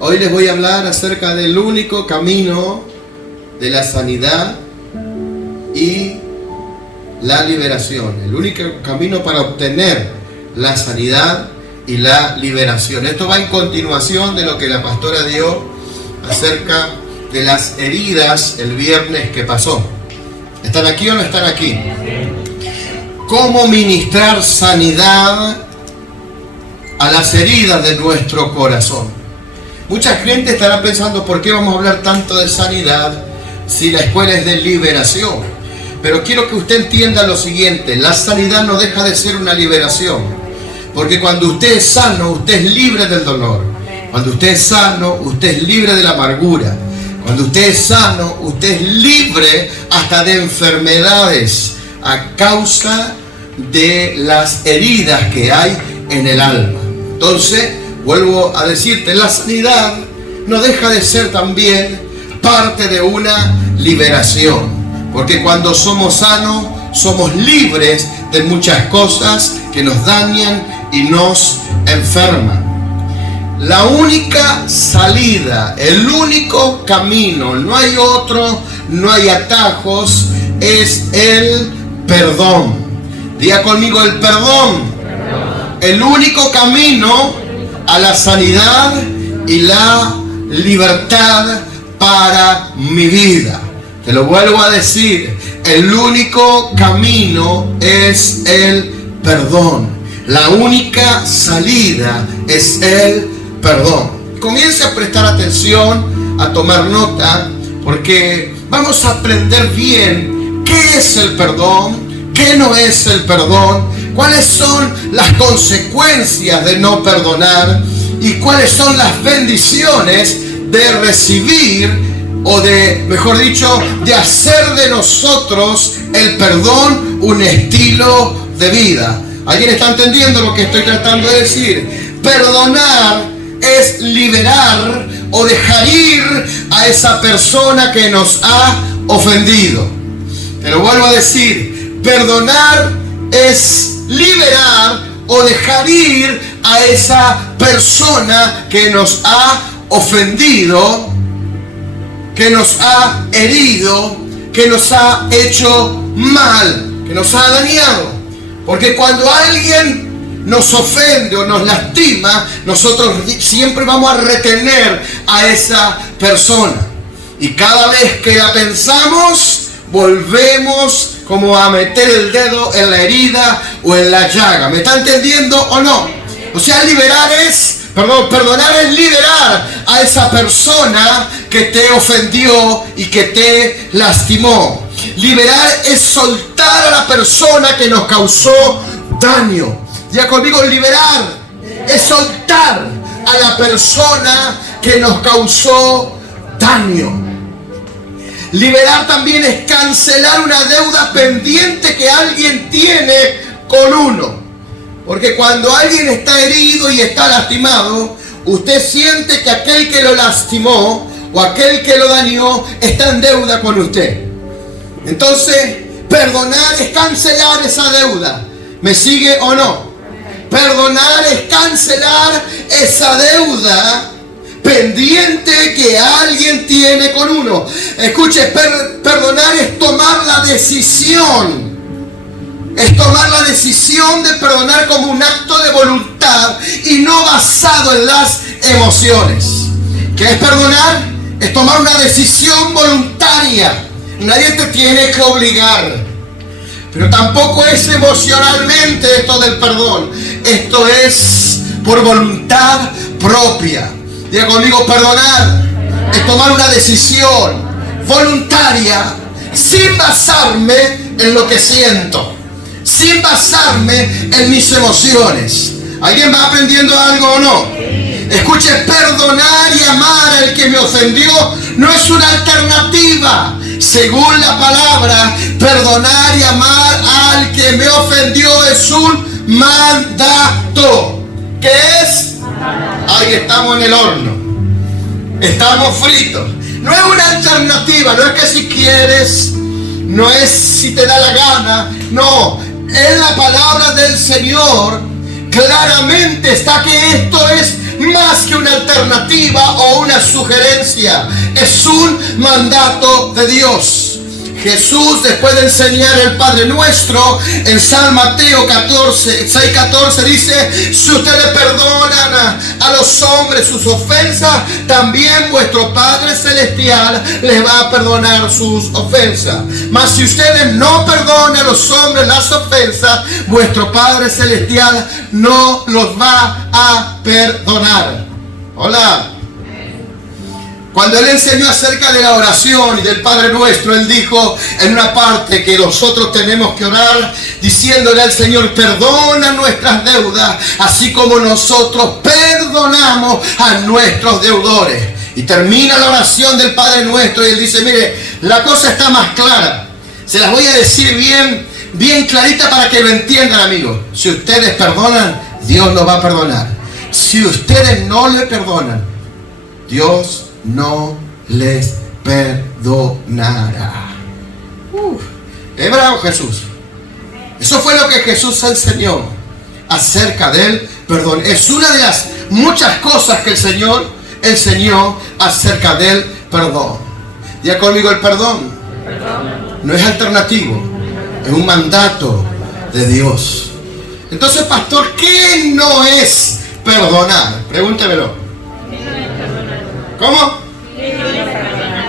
Hoy les voy a hablar acerca del único camino de la sanidad y la liberación. El único camino para obtener la sanidad y la liberación. Esto va en continuación de lo que la pastora dio acerca de las heridas el viernes que pasó. ¿Están aquí o no están aquí? ¿Cómo ministrar sanidad a las heridas de nuestro corazón? Mucha gente estará pensando, ¿por qué vamos a hablar tanto de sanidad si la escuela es de liberación? Pero quiero que usted entienda lo siguiente: la sanidad no deja de ser una liberación, porque cuando usted es sano, usted es libre del dolor. Cuando usted es sano, usted es libre de la amargura. Cuando usted es sano, usted es libre hasta de enfermedades a causa de las heridas que hay en el alma. Entonces, vuelvo a decirte, la sanidad no deja de ser también parte de una liberación, porque cuando somos sanos, somos libres de muchas cosas que nos dañan y nos enferman. La única salida, el único camino, no hay otro, no hay atajos, es el perdón. Diga conmigo: el perdón. El único camino a la sanidad y la libertad para mi vida. Te lo vuelvo a decir, el único camino es el perdón. La única salida es el perdón. Comience a prestar atención, a tomar nota, porque vamos a aprender bien qué es el perdón, qué no es el perdón, cuáles son las consecuencias de no perdonar y cuáles son las bendiciones de recibir, o de, mejor dicho, de hacer de nosotros el perdón un estilo de vida. ¿Alguien está entendiendo lo que estoy tratando de decir? Perdonar es liberar o dejar ir a esa persona que nos ha ofendido. Te lo vuelvo a decir, perdonar es liberar o dejar ir a esa persona que nos ha ofendido, que nos ha herido, que nos ha hecho mal, que nos ha dañado. Porque cuando alguien nos ofende o nos lastima, nosotros siempre vamos a retener a esa persona. Y cada vez que la pensamos, volvemos como a meter el dedo en la herida o en la llaga. ¿Me está entendiendo o no? O sea, perdonar es liberar a esa persona que te ofendió y que te lastimó. Liberar es soltar a la persona que nos causó daño. Ya conmigo, liberar es soltar a la persona que nos causó daño. Liberar también es cancelar una deuda pendiente que alguien tiene con uno. Porque cuando alguien está herido y está lastimado, usted siente que aquel que lo lastimó o aquel que lo dañó está en deuda con usted. Entonces, perdonar es cancelar esa deuda. ¿Me sigue o no? Perdonar es cancelar esa deuda pendiente que alguien tiene con uno. Escuche, perdonar es tomar la decisión. Es tomar la decisión de perdonar como un acto de voluntad y no basado en las emociones. ¿Qué es perdonar? Es tomar una decisión voluntaria. Nadie te tiene que obligar. Pero tampoco es emocionalmente esto del perdón. Esto es por voluntad propia. Diga conmigo: perdonar es tomar una decisión voluntaria sin basarme en lo que siento, sin basarme en mis emociones. ¿Alguien va aprendiendo algo o no? Escuche, perdonar y amar al que me ofendió no es una alternativa. Según la palabra, perdonar y amar al que me ofendió es un mandato. ¿Qué es? Ahí estamos en el horno. Estamos fritos. No es una alternativa, no es que si quieres, no es si te da la gana, no. En la palabra del Señor claramente está que esto es más que una alternativa o una sugerencia. Es un mandato de Dios. Jesús, después de enseñar el Padre Nuestro, en San Mateo 6:14 dice: si ustedes perdonan a los hombres sus ofensas, también vuestro Padre Celestial les va a perdonar sus ofensas. Mas si ustedes no perdonan a los hombres las ofensas, vuestro Padre Celestial no los va a perdonar. Hola. Cuando Él enseñó acerca de la oración y del Padre Nuestro, Él dijo en una parte que nosotros tenemos que orar diciéndole al Señor: perdona nuestras deudas, así como nosotros perdonamos a nuestros deudores. Y termina la oración del Padre Nuestro y Él dice: mire, la cosa está más clara. Se las voy a decir bien clarita para que lo entiendan, amigos. Si ustedes perdonan, Dios los va a perdonar. Si ustedes no le perdonan, Dios no les perdonará. Es bravo Jesús. Eso fue lo que Jesús enseñó acerca del perdón. Es una de las muchas cosas que el Señor enseñó acerca del perdón. Ya conmigo, el perdón no es alternativo, es un mandato de Dios. Entonces, pastor, ¿qué no es perdonar? Pregúntemelo. ¿Cómo?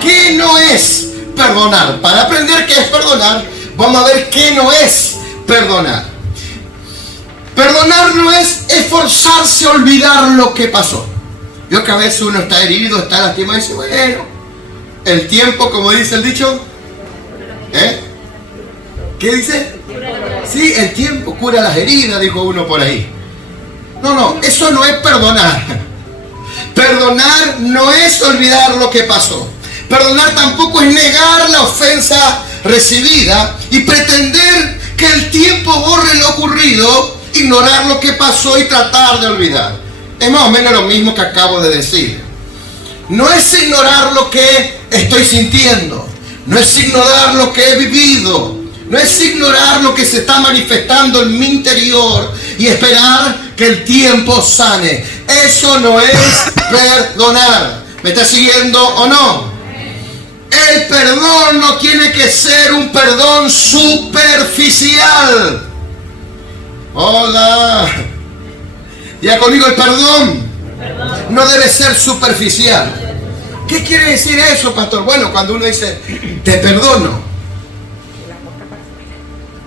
¿Qué no es perdonar? Para aprender qué es perdonar, vamos a ver qué no es perdonar. Perdonar no es esforzarse a olvidar lo que pasó. Vio que a veces uno está herido, está lastimado y dice: bueno, el tiempo, como dice el dicho, ¿qué dice? Sí, el tiempo cura las heridas, dijo uno por ahí. No, eso no es perdonar. Perdonar no es olvidar lo que pasó. Perdonar tampoco es negar la ofensa recibida y pretender que el tiempo borre lo ocurrido, ignorar lo que pasó y tratar de olvidar. Es más o menos lo mismo que acabo de decir. No es ignorar lo que estoy sintiendo, no es ignorar lo que he vivido, no es ignorar lo que se está manifestando en mi interior y esperar que el tiempo sane. Eso no es perdonar. ¿Me está siguiendo o no? El perdón no tiene que ser un perdón superficial. Hola. Ya conmigo, el perdón no debe ser superficial. ¿Qué quiere decir eso, pastor? Bueno, cuando uno dice: te perdono,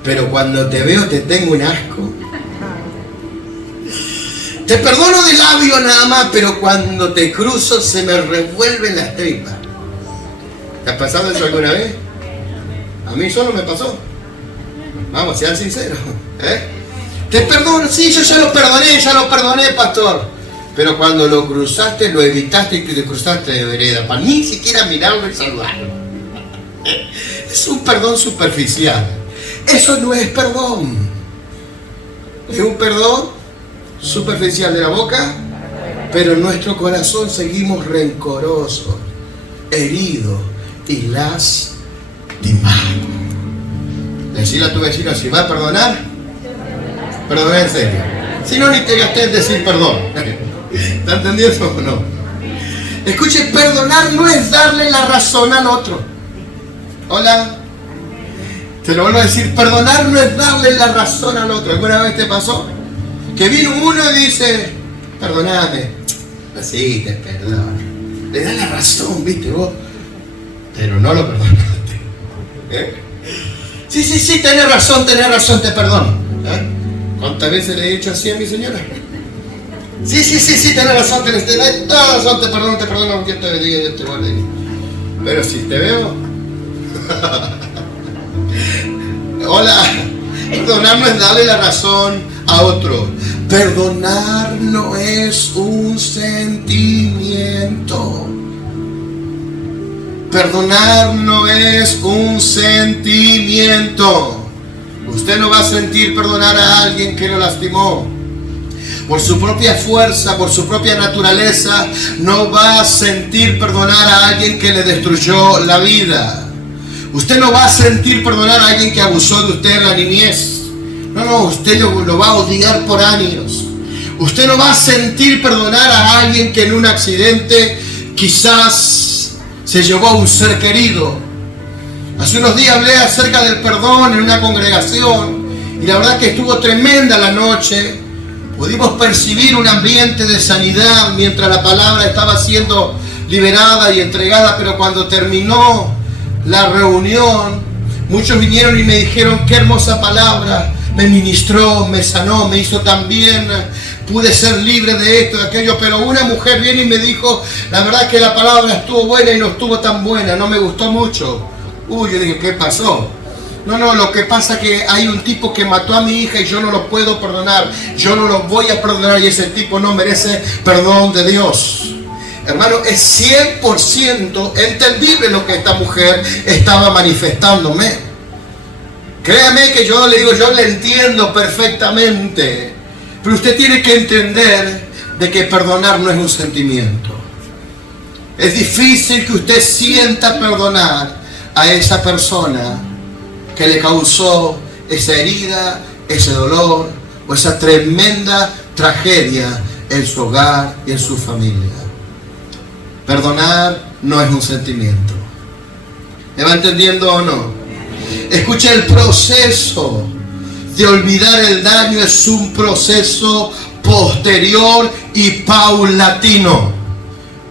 pero cuando te veo te tengo un asco. Te perdono de labio nada más, pero cuando te cruzo se me revuelven las tripas. ¿Te ha pasado eso alguna vez? A mí solo me pasó. Vamos, sean sinceros. Te perdono, sí, yo ya lo perdoné, pastor. Pero cuando lo cruzaste, lo evitaste y te cruzaste de vereda, para ni siquiera mirarlo y saludarlo. Es un perdón superficial. Eso no es perdón. Es un perdón superficial de la boca, pero en nuestro corazón seguimos rencorosos, heridos y lastimados. Decirle a tu vecino: si va a perdonar, perdona en serio. Si no, ni te gasté en decir perdón. ¿Está entendiendo o no? Escuche, perdonar no es darle la razón al otro. Hola. Te lo vuelvo a decir, perdonar no es darle la razón al otro. ¿Alguna vez te pasó? Que vino uno y dice: perdoname. Sí, te perdono. Le da la razón, viste vos, pero no lo perdonaste. Sí, tenés razón, te perdono. ¿Cuántas veces le he dicho así a mi señora? Sí, tenés razón, tenés toda la razón, te perdono, Dios te bendiga, Dios te guarde. Pero si te veo... Hola, perdonar no es darle la razón a otro. Perdonar no es un sentimiento. Perdonar no es un sentimiento. Usted no va a sentir perdonar a alguien que lo lastimó. Por su propia fuerza, por su propia naturaleza, no va a sentir perdonar a alguien que le destruyó la vida. Usted no va a sentir perdonar a alguien que abusó de usted en la niñez. No, usted lo va a odiar por años. Usted no va a sentir perdonar a alguien que en un accidente quizás se llevó a un ser querido. Hace unos días hablé acerca del perdón en una congregación y la verdad que estuvo tremenda la noche. Pudimos percibir un ambiente de sanidad mientras la palabra estaba siendo liberada y entregada, pero cuando terminó la reunión, muchos vinieron y me dijeron: qué hermosa palabra, me ministró, me sanó, me hizo tan bien, pude ser libre de esto, de aquello. Pero una mujer viene y me dijo: la verdad que la palabra estuvo buena y no estuvo tan buena, no me gustó mucho. Yo dije: ¿qué pasó? No, lo que pasa es que hay un tipo que mató a mi hija y yo no lo puedo perdonar, yo no lo voy a perdonar y ese tipo no merece perdón de Dios. Hermano, es 100% entendible lo que esta mujer estaba manifestándome. Créame que yo le digo, yo le entiendo perfectamente. Pero usted tiene que entender de que perdonar no es un sentimiento. Es difícil que usted sienta perdonar a esa persona que le causó esa herida, ese dolor o esa tremenda tragedia en su hogar y en su familia. Perdonar no es un sentimiento. ¿Me va entendiendo o no? Escuche, el proceso de olvidar el daño es un proceso posterior y paulatino.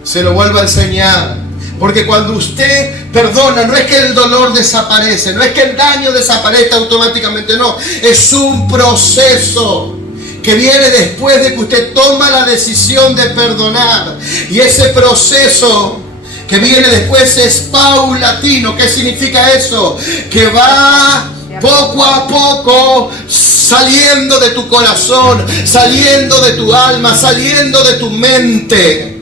Se lo vuelvo a enseñar. Porque cuando usted perdona, no es que el dolor desaparece, no es que el daño desaparezca automáticamente, no. Es un proceso que viene después de que usted toma la decisión de perdonar. Y ese proceso que viene después es paulatino. ¿Qué significa eso? Que va poco a poco saliendo de tu corazón, saliendo de tu alma, saliendo de tu mente.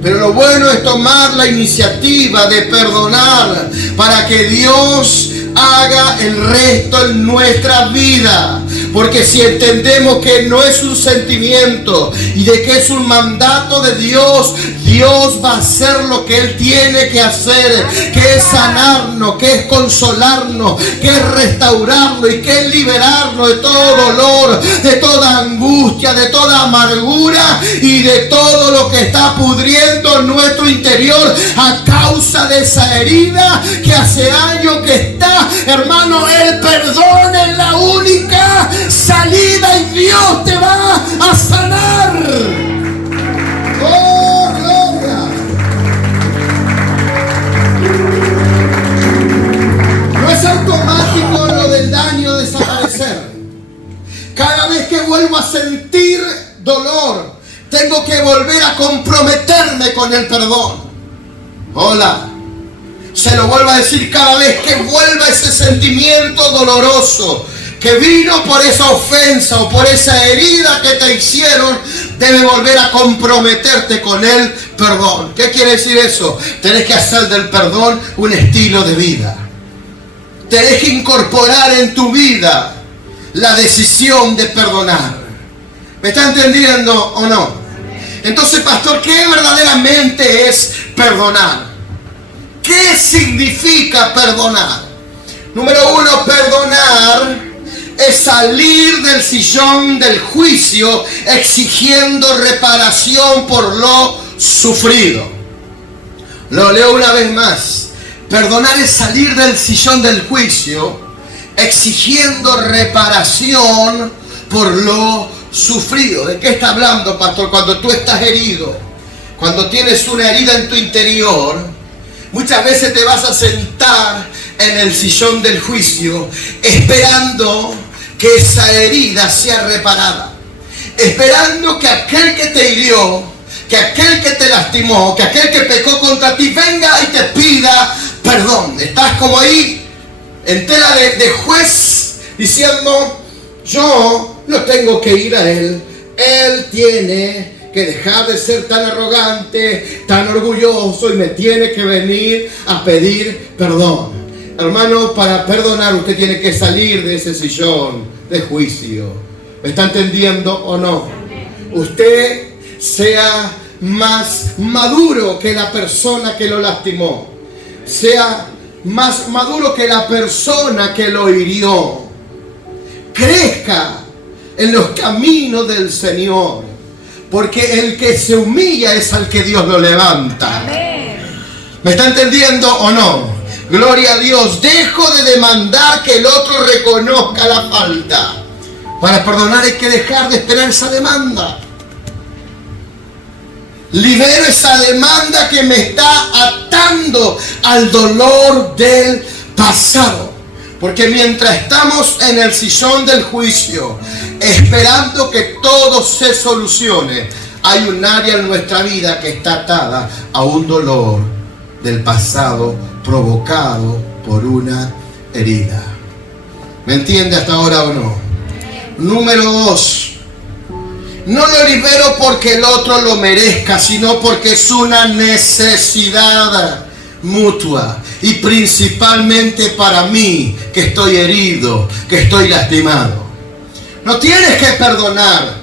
Pero lo bueno es tomar la iniciativa de perdonar para que Dios haga el resto en nuestra vida. Porque si entendemos que no es un sentimiento y de que es un mandato de Dios, Dios va a hacer lo que Él tiene que hacer, que es sanarnos, que es consolarnos, que es restaurarnos y que es liberarnos de todo dolor, de toda angustia, de toda amargura y de todo lo que está pudriendo en nuestro interior a causa de esa herida que hace años que está. Hermano, el perdón es la única salida y Dios te va a sanar. ¡Oh, gloria! No es automático lo del daño desaparecer. Cada vez que vuelvo a sentir dolor, tengo que volver a comprometerme con el perdón. Hola. Se lo vuelvo a decir, cada vez que vuelva ese sentimiento doloroso que vino por esa ofensa o por esa herida que te hicieron, debes volver a comprometerte con el perdón. ¿Qué quiere decir eso? Tenés que hacer del perdón un estilo de vida. Tenés que incorporar en tu vida la decisión de perdonar. ¿Me está entendiendo o no? Entonces, pastor, ¿qué verdaderamente es perdonar? ¿Qué significa perdonar? Número uno, perdonar es salir del sillón del juicio exigiendo reparación por lo sufrido. Lo leo una vez más. Perdonar es salir del sillón del juicio exigiendo reparación por lo sufrido. ¿De qué está hablando, pastor? Cuando tú estás herido, cuando tienes una herida en tu interior, muchas veces te vas a sentar en el sillón del juicio esperando que esa herida sea reparada. Esperando que aquel que te hirió, que aquel que te lastimó, que aquel que pecó contra ti venga y te pida perdón. Estás como ahí en tela de juez diciendo: yo no tengo que ir a él. Él tiene que dejar de ser tan arrogante, tan orgulloso y me tiene que venir a pedir perdón. Hermano, para perdonar usted tiene que salir de ese sillón de juicio. ¿Me está entendiendo o no? Usted sea más maduro que la persona que lo lastimó. Sea más maduro que la persona que lo hirió. Crezca en los caminos del Señor. Porque el que se humilla es al que Dios lo levanta. Amén. ¿Me está entendiendo o no? Gloria a Dios. Dejo de demandar que el otro reconozca la falta. Para perdonar hay que dejar de esperar esa demanda. Libero esa demanda que me está atando al dolor del pasado. Porque mientras estamos en el sillón del juicio, esperando que todo se solucione, hay un área en nuestra vida que está atada a un dolor del pasado provocado por una herida. ¿Me entiende hasta ahora o no? Número 2. No lo libero porque el otro lo merezca, sino porque es una necesidad mutua. Y principalmente para mí, que estoy herido, que estoy lastimado. No tienes que perdonar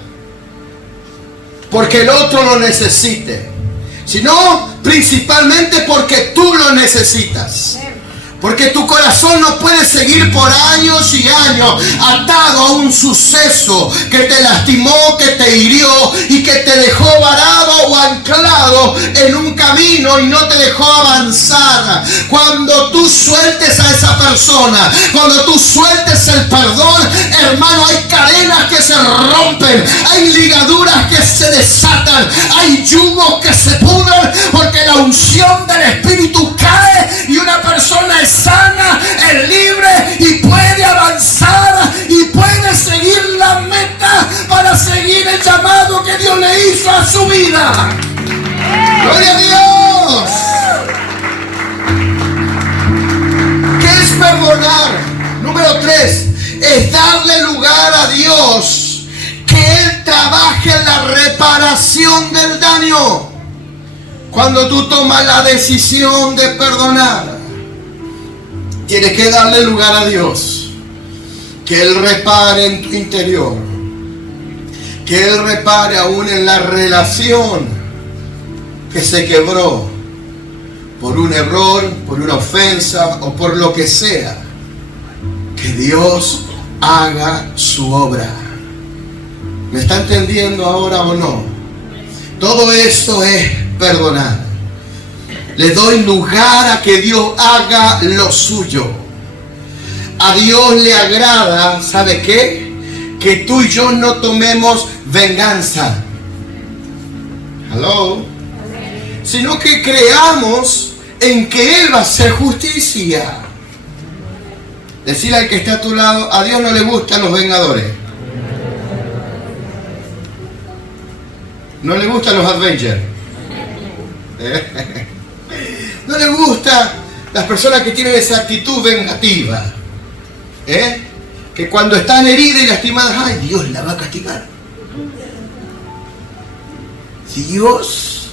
porque el otro lo necesite, sino principalmente porque tú lo necesitas. Porque tu corazón no puede seguir por años y años atado a un suceso que te lastimó, que te hirió y que te dejó varado o anclado en un camino y no te dejó avanzar. Cuando tú sueltes a esa persona, cuando tú sueltes el perdón, hermano, hay cadenas que se rompen, hay ligaduras que se desatan, hay yugos que se pudren, porque la unción del Espíritu cae y una persona es sana, es libre y puede avanzar y puede seguir la meta para seguir el llamado que Dios le hizo a su vida. ¡Gloria a Dios! ¿Qué es perdonar? Número 3, es darle lugar a Dios que Él trabaje en la reparación del daño. Cuando tú tomas la decisión de perdonar, tienes que darle lugar a Dios, que Él repare en tu interior, que Él repare aún en la relación que se quebró por un error, por una ofensa o por lo que sea. Que Dios haga su obra. ¿Me está entendiendo ahora o no? Todo esto es perdonar. Le doy lugar a que Dios haga lo suyo. A Dios le agrada, ¿sabe qué? Que tú y yo no tomemos venganza. Hello. Sino que creamos en que Él va a hacer justicia. Decirle al que está a tu lado, a Dios no le gustan los vengadores. No le gustan los Avengers. No le gusta las personas que tienen esa actitud vengativa. Que cuando están heridas y lastimadas, ¡ay, Dios la va a castigar! Dios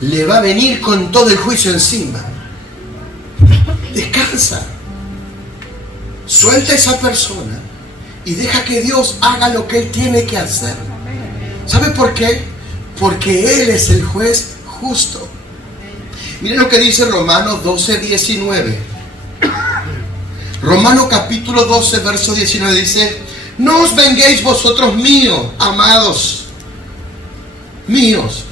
le va a venir con todo el juicio encima. Descansa. Suelta a esa persona y deja que Dios haga lo que Él tiene que hacer. ¿Sabe por qué? Porque Él es el juez justo. Miren lo que dice Romanos 12, 19. Romanos capítulo 12, verso 19 dice: no os venguéis vosotros míos, amados míos,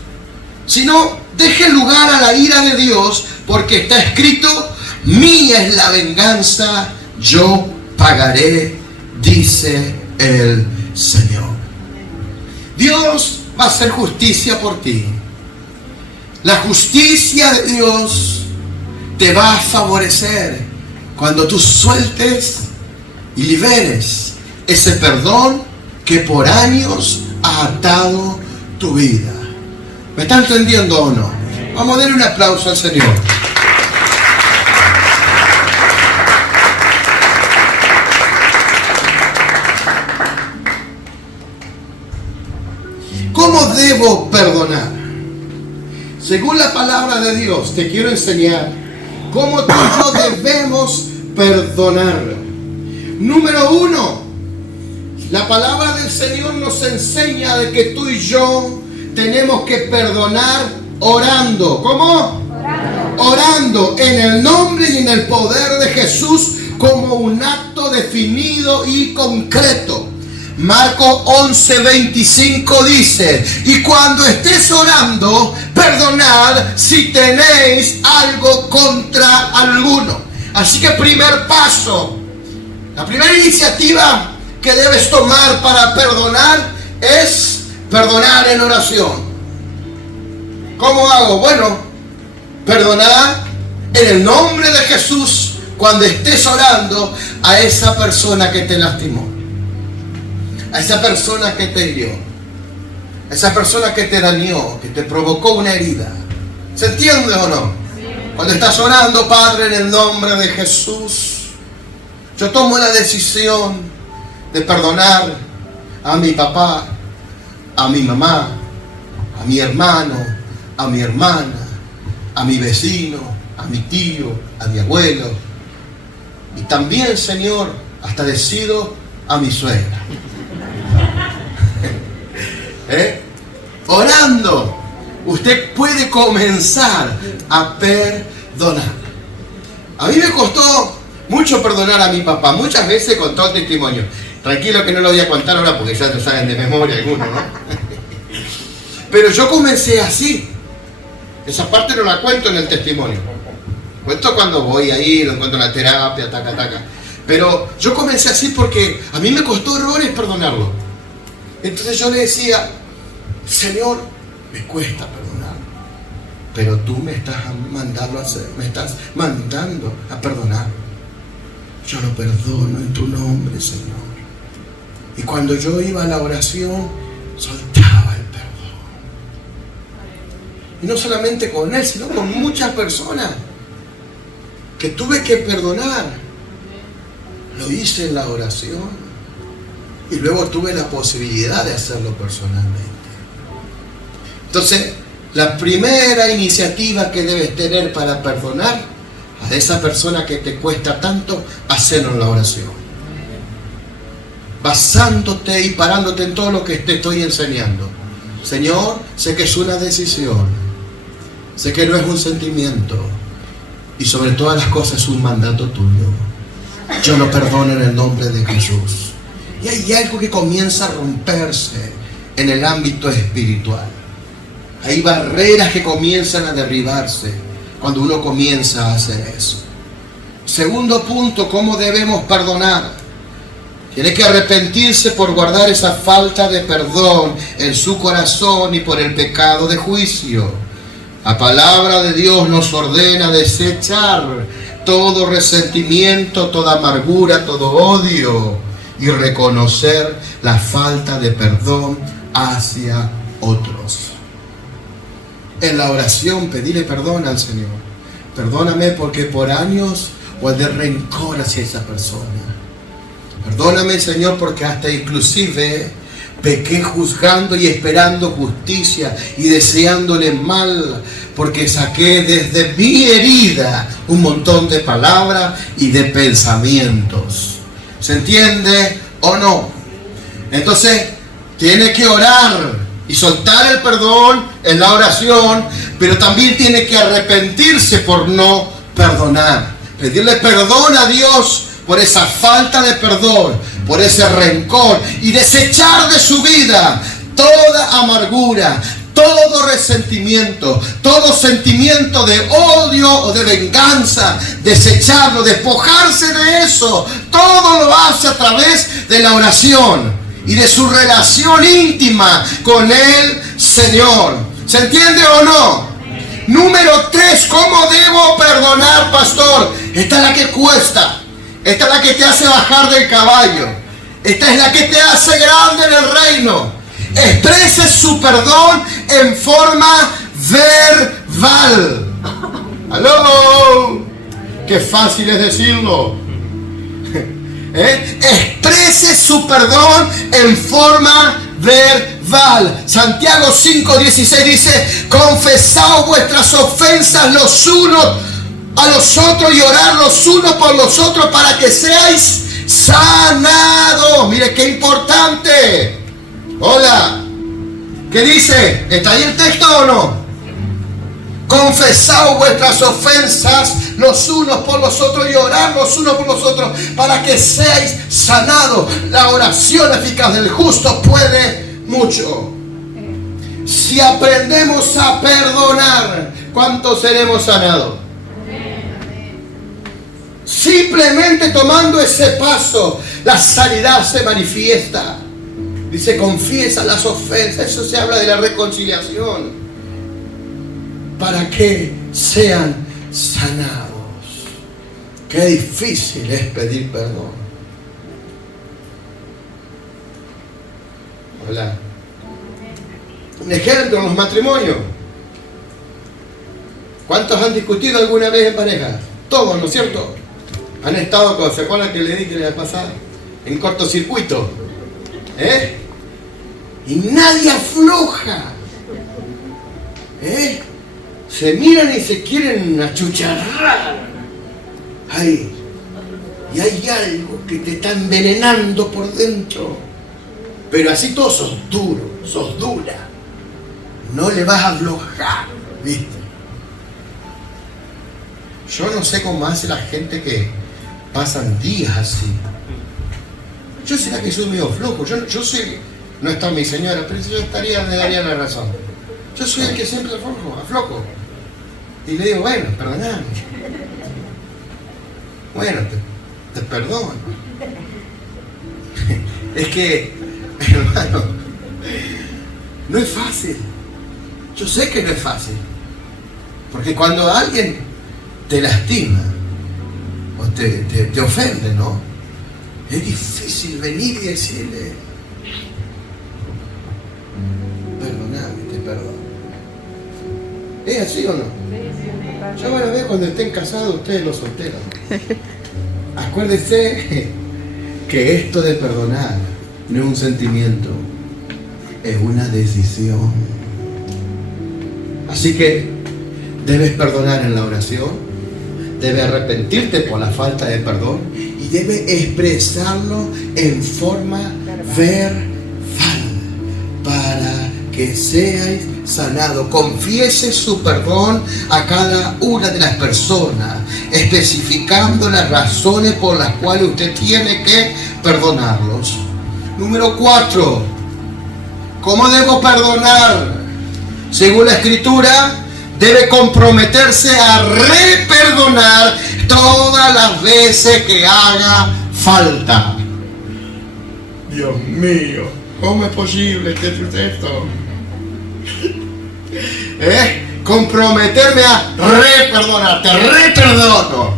sino deje lugar a la ira de Dios, porque está escrito: mía es la venganza, yo pagaré, dice el Señor. Dios va a hacer justicia por ti. La justicia de Dios te va a favorecer cuando tú sueltes y liberes ese perdón que por años ha atado tu vida. ¿Me está entendiendo o no? Vamos a darle un aplauso al Señor. ¿Cómo debo perdonar? Según la palabra de Dios, te quiero enseñar cómo tú y yo debemos perdonar. Número 1, la palabra del Señor nos enseña de que tú y yo tenemos que perdonar orando. ¿Cómo? Orando en el nombre y en el poder de Jesús, como un acto definido y concreto. Marcos 11:25 dice: y cuando estés orando, perdonad si tenéis algo contra alguno. Así que primer paso, la primera iniciativa que debes tomar para perdonar es perdonar en oración. ¿Cómo hago? Bueno, perdonar en el nombre de Jesús cuando estés orando a esa persona que te lastimó, a esa persona que te hirió, a esa persona que te dañó, que te provocó una herida. ¿Se entiende o no? Cuando estás orando: Padre, en el nombre de Jesús, yo tomo la decisión de perdonar a mi papá, a mi mamá, a mi hermano, a mi hermana, a mi vecino, a mi tío, a mi abuelo. Y también, Señor, hasta decido a mi suegra. Orando, usted puede comenzar a perdonar. A mí me costó mucho perdonar a mi papá. Muchas veces contó el testimonio. Tranquilo que no lo voy a contar ahora porque ya lo saben de memoria algunos, ¿no? Pero yo comencé así. Esa parte no la cuento en el testimonio. Cuento cuando voy ahí, lo encuentro en la terapia, taca. Pero yo comencé así porque a mí me costó horrores perdonarlo. Entonces yo le decía: Señor, me cuesta perdonar, pero tú me estás mandando a hacer, me estás mandando a perdonar. Yo lo perdono en tu nombre, Señor. Y cuando yo iba a la oración, soltaba el perdón. Y no solamente con él, sino con muchas personas que tuve que perdonar. Lo hice en la oración y luego tuve la posibilidad de hacerlo personalmente. Entonces, la primera iniciativa que debes tener para perdonar a esa persona que te cuesta tanto, hacerlo en la oración, basándote y parándote en todo lo que te estoy enseñando. Señor, sé que es una decisión, sé que no es un sentimiento, y sobre todas las cosas es un mandato tuyo. Yo lo perdono en el nombre de Jesús. Y hay algo que comienza a romperse en el ámbito espiritual. Hay barreras que comienzan a derribarse cuando uno comienza a hacer eso. Segundo punto: ¿cómo debemos perdonar? Tiene que arrepentirse por guardar esa falta de perdón en su corazón y por el pecado de juicio. La palabra de Dios nos ordena desechar todo resentimiento, toda amargura, todo odio y reconocer la falta de perdón hacia otros. En la oración, pedirle perdón al Señor. Perdóname porque por años guardé rencor hacia esa persona. Perdóname, Señor, porque hasta inclusive pequé juzgando y esperando justicia y deseándole mal, porque saqué desde mi herida un montón de palabras y de pensamientos. ¿Se entiende o no? Entonces, tiene que orar y soltar el perdón en la oración, pero también tiene que arrepentirse por no perdonar. Pedirle perdón a Dios por esa falta de perdón, por ese rencor, y desechar de su vida toda amargura, todo resentimiento, todo sentimiento de odio o de venganza. Desecharlo, despojarse de eso. Todo lo hace a través de la oración y de su relación íntima con el Señor. ¿Se entiende o no? Número 3, ¿cómo debo perdonar, pastor? Esta es la que cuesta. Esta es la que te hace bajar del caballo. Esta es la que te hace grande en el reino. Exprese su perdón en forma verbal. ¡Aló! ¡Qué fácil es decirlo! Exprese su perdón en forma verbal. Santiago 5:16 dice: confesaos vuestras ofensas los unos a los otros y orar los unos por los otros para que seáis sanados. Mire qué importante. Hola, ¿qué dice? ¿Está ahí el texto o no? Confesaos vuestras ofensas los unos por los otros y orad los unos por los otros para que seáis sanados. La oración eficaz del justo puede mucho. Si aprendemos a perdonar, ¿cuántos seremos sanados? Simplemente tomando ese paso, la sanidad se manifiesta. Dice, confiesa las ofensas. Eso se habla de la reconciliación. Para que sean sanados. Qué difícil es pedir perdón. Hola. Un ejemplo en los matrimonios. ¿Cuántos han discutido alguna vez en pareja? Todos, ¿no es cierto? Han estado con, ¿se acuerdan que le dije la vez pasada? En cortocircuito. Y nadie afloja. Se miran y se quieren achucharrar. Y hay algo que te está envenenando por dentro. Pero así todo sos duro, sos dura. No le vas a aflojar, ¿viste? Yo no sé cómo hace la gente que pasan días así. Yo sé que soy medio flojo. Yo sé, no está mi señora, pero yo me daría la razón. Yo soy el que siempre aflojo. Y le digo, bueno, perdoname. Bueno, te perdono. Es que, hermano, no es fácil. Yo sé que no es fácil. Porque cuando alguien te lastima o te ofende, ¿no? Es difícil venir y decirle, perdoname, te perdono. ¿Es así o no? Yo van a ver cuando estén casados ustedes los solteros. Acuérdense que esto de perdonar no es un sentimiento, es una decisión. Así que debes perdonar en la oración, debes arrepentirte por la falta de perdón y debes expresarlo en forma verbal para que seáis sanados. Confiese su perdón a cada una de las personas, especificando las razones por las cuales usted tiene que perdonarlos. Número 4. ¿Cómo debo perdonar? Según la Escritura, debe comprometerse a reperdonar todas las veces que haga falta. Dios mío, ¿cómo es posible que suceda esto? Comprometerme a reperdonar, te reperdono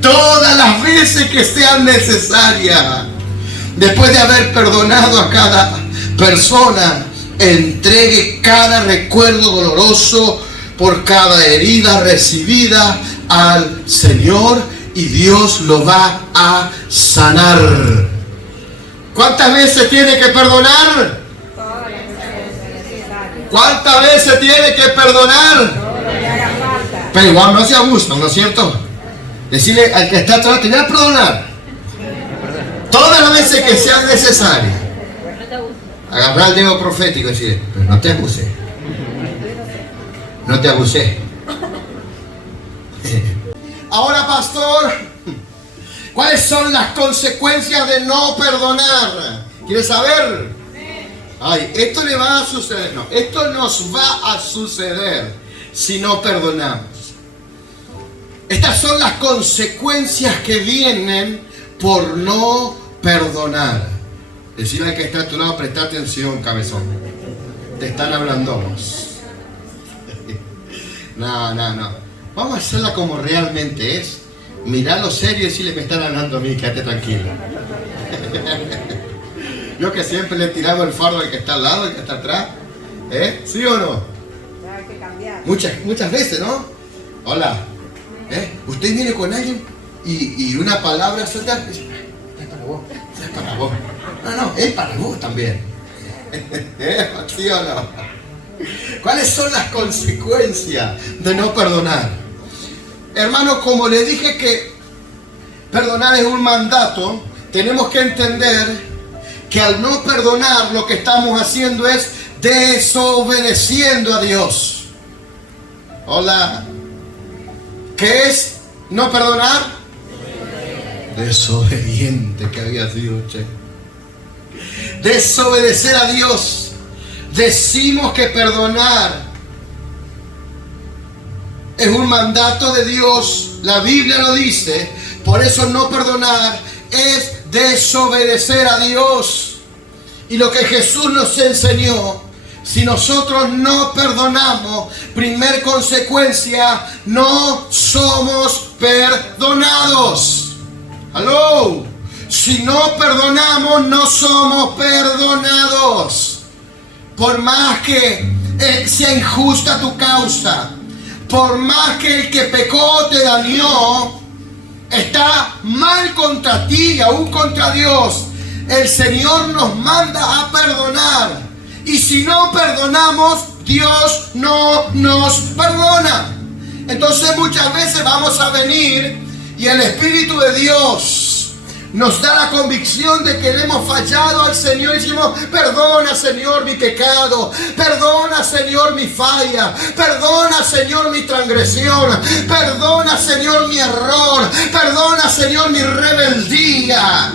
todas las veces que sean necesarias. Después de haber perdonado a cada persona, entregue cada recuerdo doloroso por cada herida recibida al Señor y Dios lo va a sanar. ¿Cuántas veces tiene que perdonar? ¿Cuántas veces tiene que perdonar? Pero igual no se abusa, ¿no es cierto? Decirle al que está atrás, te voy a perdonar todas las veces que sean necesarias. Agarrar el dedo profético y decir, pero no te abusé. No te abusé. Ahora, pastor, ¿cuáles son las consecuencias de no perdonar? ¿Quieres saber? Ay, esto le va a suceder. No, esto nos va a suceder si no perdonamos. Estas son las consecuencias que vienen por no perdonar. Decirle al que está a tu lado, presta atención, cabezón. Te están hablando vos. No. Vamos a hacerla como realmente es. Mirarlo serio y decirle, me están hablando a mí, quédate tranquilo. Yo que siempre le tiramos el fardo al que está al lado, al que está atrás. ¿Sí o no? Hay que cambiar. Muchas veces, ¿no? Hola. Usted viene con alguien y una palabra suelta. Es para vos. Es para vos. No, es para vos también. ¿Sí o no? ¿Cuáles son las consecuencias de no perdonar? Hermanos, como le dije que perdonar es un mandato, tenemos que entender que al no perdonar lo que estamos haciendo es desobedeciendo a Dios. Hola. ¿Qué es no perdonar? Desobediente que había sido, che. Desobedecer a Dios. Decimos que perdonar es un mandato de Dios. La Biblia lo dice. Por eso no perdonar es desobedecer a Dios. Y lo que Jesús nos enseñó, si nosotros no perdonamos, primer consecuencia, no somos perdonados. ¡Aló! Si no perdonamos, no somos perdonados. Por más que sea injusta tu causa, por más que el que pecó te dañó, está mal contra ti y aún contra Dios, el Señor nos manda a perdonar. Y si no perdonamos, Dios no nos perdona. Entonces muchas veces vamos a venir y el Espíritu de Dios nos da la convicción de que le hemos fallado al Señor y decimos: perdona, Señor, mi pecado, perdona, Señor, mi falla, perdona, Señor, mi transgresión, perdona, Señor, mi error, perdona, Señor, mi rebeldía.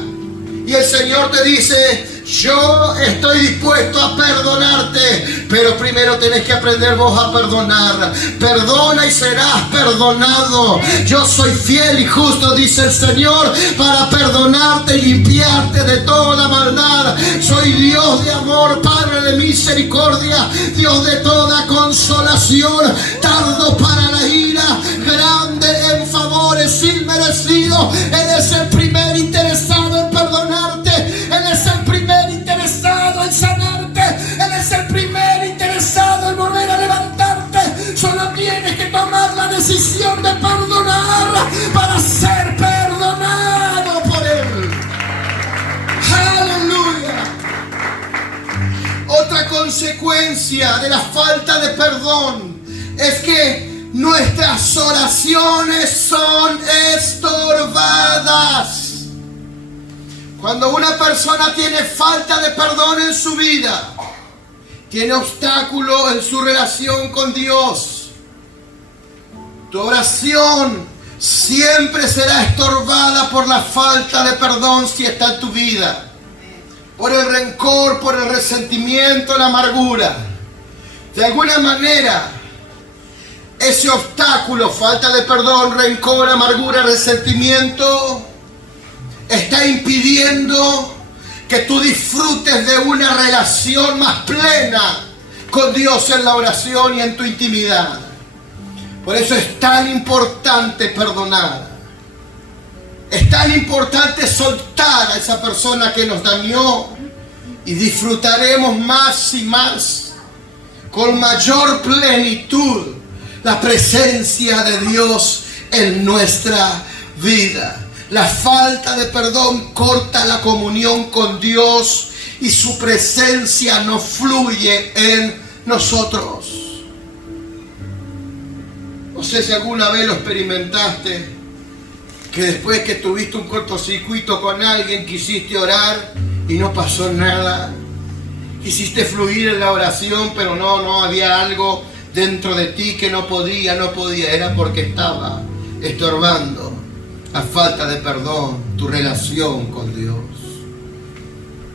Y el Señor te dice: yo estoy dispuesto a perdonarte, pero primero tenés que aprender vos a perdonar. Perdona y serás perdonado. Yo soy fiel y justo, dice el Señor, para perdonarte y limpiarte de toda maldad. Soy Dios de amor, Padre de misericordia, Dios de toda consolación, tardo para la ira, grande en favores inmerecidos. Él es el primer interesado en perdonarte. Él es el primer interesado en sanarte. Él es el primer interesado en volver a levantarte. Solo tienes que tomar la decisión de perdonar para ser perdonado por Él. ¡Aleluya! Otra consecuencia de la falta de perdón es que nuestras oraciones son estorbadas. Cuando una persona tiene falta de perdón en su vida, tiene obstáculos en su relación con Dios, tu oración siempre será estorbada por la falta de perdón si está en tu vida. Por el rencor, por el resentimiento, la amargura. De alguna manera, ese obstáculo, falta de perdón, rencor, amargura, resentimiento, está impidiendo que tú disfrutes de una relación más plena con Dios en la oración y en tu intimidad. Por eso es tan importante perdonar. Es tan importante soltar a esa persona que nos dañó y disfrutaremos más y más, con mayor plenitud, la presencia de Dios en nuestra vida. La falta de perdón corta la comunión con Dios y su presencia no fluye en nosotros. No sé si alguna vez lo experimentaste, que después que tuviste un cortocircuito con alguien, quisiste orar y no pasó nada. Quisiste fluir en la oración, pero no había algo dentro de ti que no podía. Era porque estaba estorbando la falta de perdón, tu relación con Dios.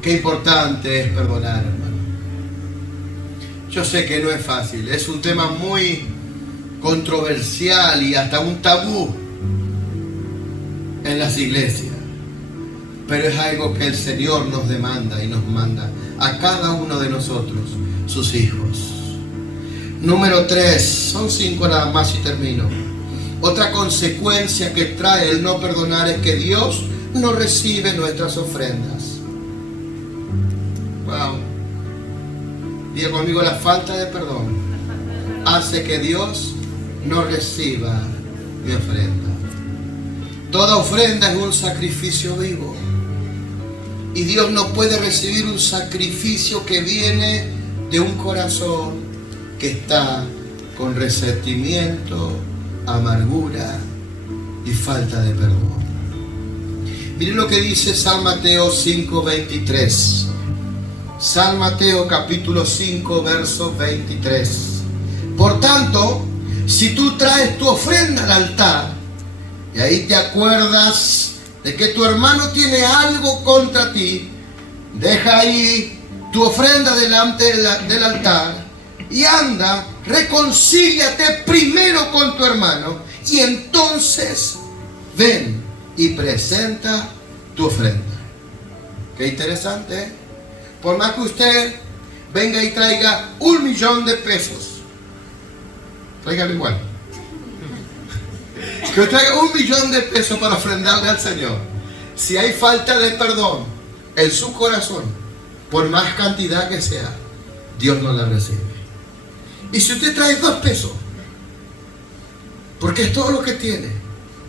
Qué importante es perdonar, hermano. Yo sé que no es fácil, es un tema muy controversial y hasta un tabú en las iglesias, pero es algo que el Señor nos demanda y nos manda a cada uno de nosotros, sus hijos. Número 3, son 5 nada más y termino. Otra consecuencia que trae el no perdonar es que Dios no recibe nuestras ofrendas. Wow. Diga conmigo: la falta de perdón hace que Dios no reciba mi ofrenda. Toda ofrenda es un sacrificio vivo. Y Dios no puede recibir un sacrificio que viene de un corazón que está con resentimiento, amargura y falta de perdón. Miren lo que dice San Mateo 5:23. San Mateo capítulo 5 verso 23. Por tanto, Si tú traes tu ofrenda al altar y ahí te acuerdas de que tu hermano tiene algo contra ti, deja ahí tu ofrenda delante del altar y anda, reconcíliate primero con tu hermano y entonces ven y presenta tu ofrenda. Qué interesante, ¿eh? Por más que usted venga y traiga 1.000.000 de pesos, tráigalo igual. Que usted traiga 1.000.000 de pesos para ofrendarle al Señor. Si hay falta de perdón en su corazón, por más cantidad que sea, Dios no la recibe. Y si usted trae 2 pesos, porque es todo lo que tiene,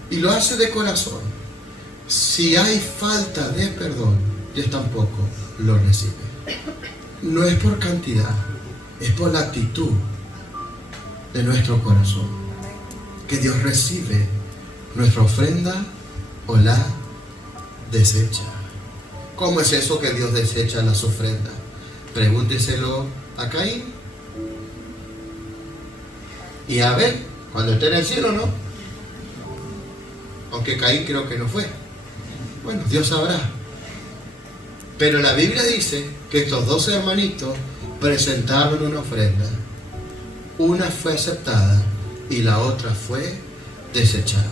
y lo hace de corazón, si hay falta de perdón, Dios tampoco lo recibe. No es por cantidad, es por la actitud de nuestro corazón que Dios recibe nuestra ofrenda o la desecha. ¿Cómo es eso que Dios desecha las ofrendas? Pregúnteselo a Caín y a Abel cuando esté en el cielo, ¿no? Aunque Caín creo que no fue. Bueno, Dios sabrá. Pero la Biblia dice que estos 2 hermanitos presentaron una ofrenda. Una fue aceptada y la otra fue desechada.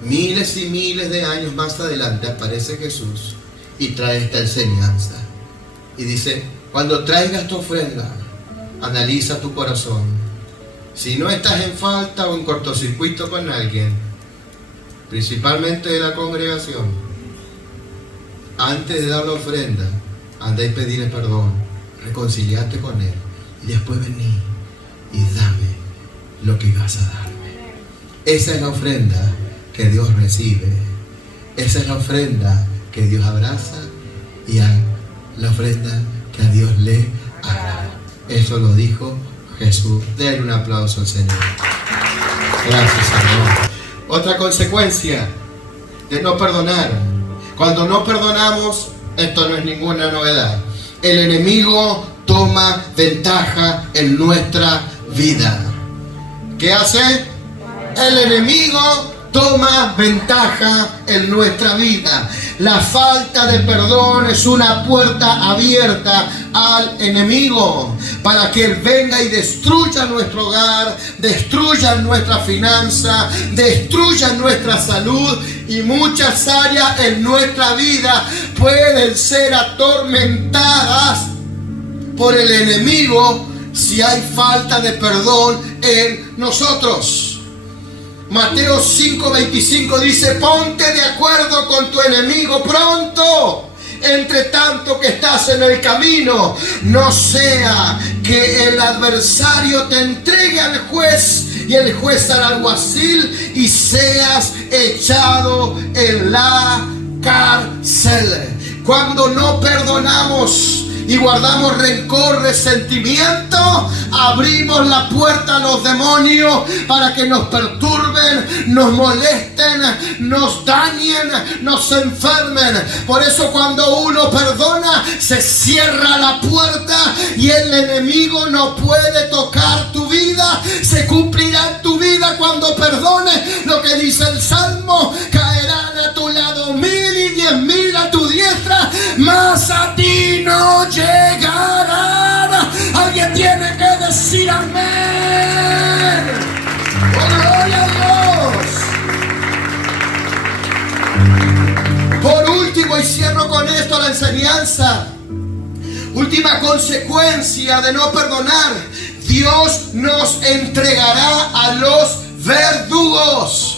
Miles y miles de años más adelante aparece Jesús y trae esta enseñanza. Y dice, cuando traigas tu ofrenda, analiza tu corazón. Si no estás en falta o en cortocircuito con alguien, principalmente de la congregación, antes de dar la ofrenda, anda y pedirle perdón, reconciliate con él y después vení y dame lo que vas a darme. Esa es la ofrenda que Dios recibe. Esa es la ofrenda que Dios abraza y la ofrenda que a Dios le agrada. Eso lo dijo Jesús. Den un aplauso al Señor. Gracias, Señor. Otra consecuencia de no perdonar. Cuando no perdonamos, esto no es ninguna novedad. El enemigo toma ventaja en nuestra vida. ¿Qué hace? El enemigo toma ventaja en nuestra vida. La falta de perdón es una puerta abierta al enemigo para que él venga y destruya nuestro hogar, destruya nuestra finanza, destruya nuestra salud, y muchas áreas en nuestra vida pueden ser atormentadas por el enemigo si hay falta de perdón en nosotros. Mateo 5:25 dice, ponte de acuerdo con tu enemigo pronto, entre tanto que estás en el camino, no sea que el adversario te entregue al juez y el juez al alguacil y seas echado en la cárcel. Cuando no perdonamos y guardamos rencor, resentimiento, abrimos la puerta a los demonios para que nos perturben, nos molesten, nos dañen, nos enfermen. Por eso cuando uno perdona, se cierra la puerta y el enemigo no puede tocar tu vida. Se cumplirá en tu vida cuando perdones lo que dice el Salmo: caerán a tu lado 1.000 y 10.000 a tu diestra, mas a ti no llegarán. Alguien tiene que decir amén. Gloria a Dios. Por último, y cierro con esto la enseñanza, última consecuencia de no perdonar: Dios nos entregará a los verdugos.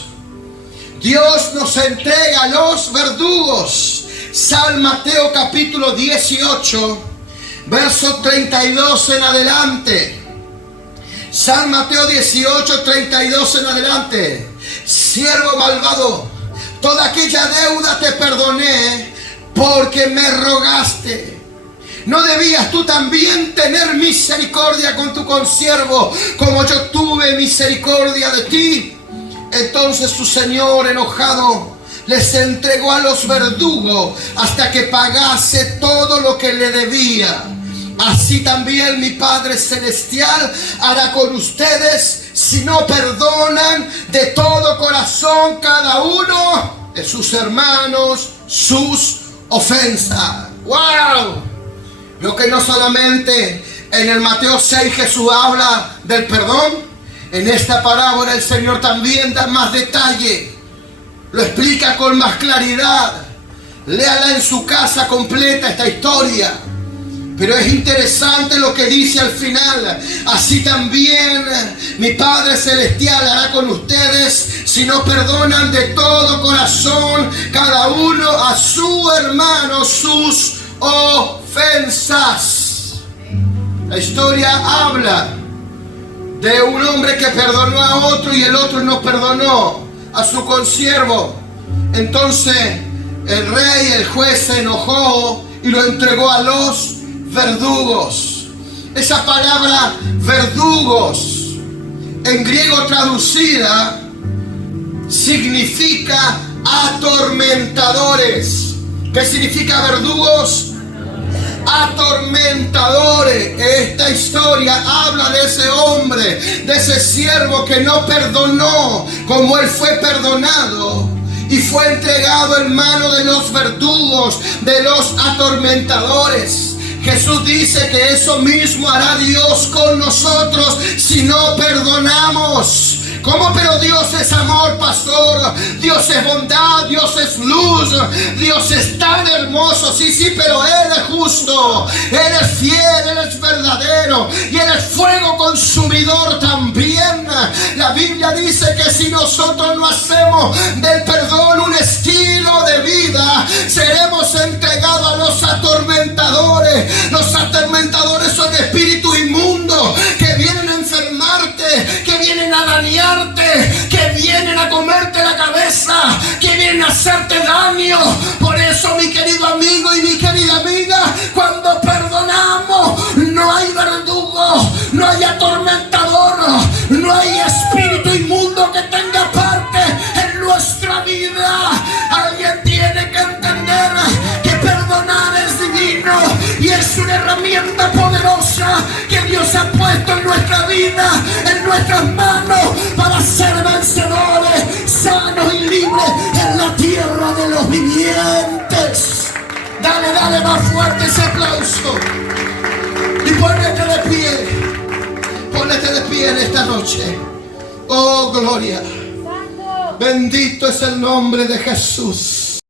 Dios nos entrega a los verdugos. San Mateo capítulo 18, verso 32 en adelante. San Mateo 18, 32 en adelante. Siervo malvado, toda aquella deuda te perdoné porque me rogaste. ¿No debías tú también tener misericordia con tu consiervo, como yo tuve misericordia de ti? Entonces su señor, enojado, les entregó a los verdugos hasta que pagase todo lo que le debía. Así también mi Padre Celestial hará con ustedes si no perdonan de todo corazón cada uno de sus hermanos sus ofensas. ¡Wow! Yo que no solamente en el Mateo 6 Jesús habla del perdón, en esta parábola el Señor también da más detalle, lo explica con más claridad. Léala en su casa completa esta historia. Pero es interesante lo que dice al final. Así también mi Padre Celestial hará con ustedes si no perdonan de todo corazón cada uno a su hermano sus ofensas. La historia habla de un hombre que perdonó a otro y el otro no perdonó a su consiervo. Entonces el rey, el juez, se enojó y lo entregó a los verdugos. Esa palabra verdugos en griego traducida significa atormentadores. ¿Qué significa verdugos? Atormentadores. Esta historia habla de ese hombre, de ese siervo que no perdonó como él fue perdonado y fue entregado en manos de los verdugos, de los atormentadores. Jesús dice que eso mismo hará Dios con nosotros si no perdonamos. ¿Cómo? Pero Dios es amor, pastor. Dios es bondad, Dios es luz. Dios es tan hermoso. Sí, pero Él es justo. Él es fiel, Él es verdadero. Y Él es fuego consumidor también. La Biblia dice que si nosotros no hacemos del perdón un estilo de vida, seremos entregados a los atormentadores. Los atormentadores son espíritus inmundos que vienen a enfermarte, que vienen a dañar, que vienen a comerte la cabeza, que vienen a hacerte daño. Por eso, mi querido amigo y mi querida amiga, cuando perdonamos, no hay verdugo, no hay atormentador, no hay espíritu inmundo que tenga parte en nuestra vida. Alguien tiene que entender que perdonar es divino y es una herramienta poderosa que Dios ha puesto en nuestra vida, en nuestras manos, para ser vencedores, sanos y libres en la tierra de los vivientes. Dale más fuerte ese aplauso y ponete de pie en esta noche. Oh, gloria. Bendito es el nombre de Jesús.